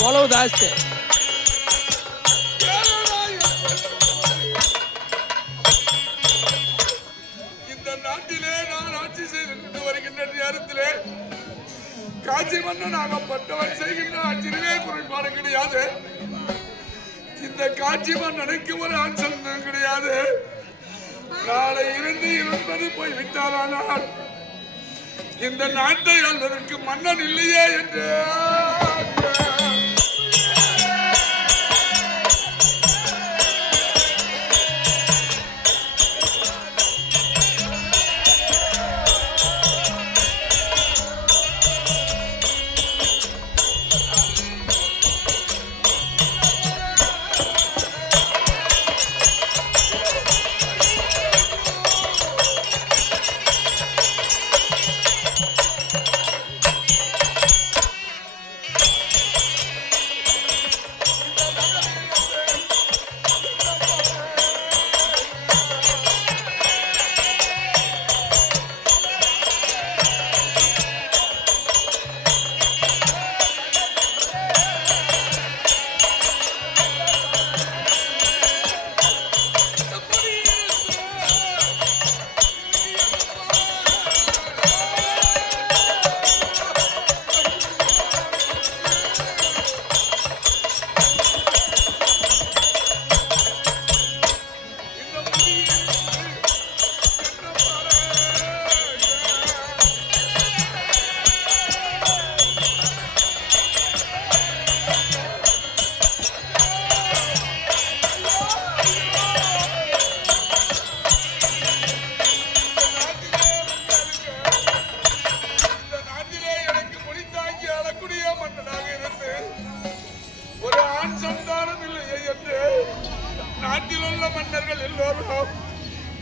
கொலவு ஜாஸ்தி. இந்த நாட்டிலே நான் ஆட்சி செய்து வருகின்ற நேரத்திலே காட்சி மன்னன் ஆகப்பட்டவன் செய்கின்ற ஆட்சியிலே குறைபாடு கிடையாது. இந்த காட்சி மன்னனுக்கு ஒரு ஆட்சம் கிடையாது. நாளை இருந்து இருப்பது போய் விட்டாரானால் இந்த நாட்டை ஆள்வதற்கு மன்னன் இல்லையே என்று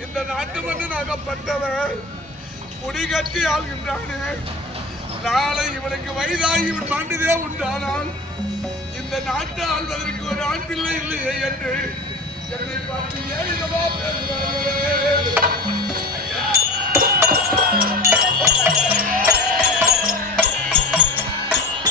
இந்த நாட்டு மன்னனாகப்பட்டவர் முடிகட்டி ஆள்கின்றானே. நாளை இவனுக்கு வயதாகி இவன் மாண்டதே உண்டானால் இந்த நாட்டை ஆள்வதற்கு ஒரு ஆண் பிள்ளை இல்லையே என்று என்னை பார்த்து ஏன் பேசுகிறார்?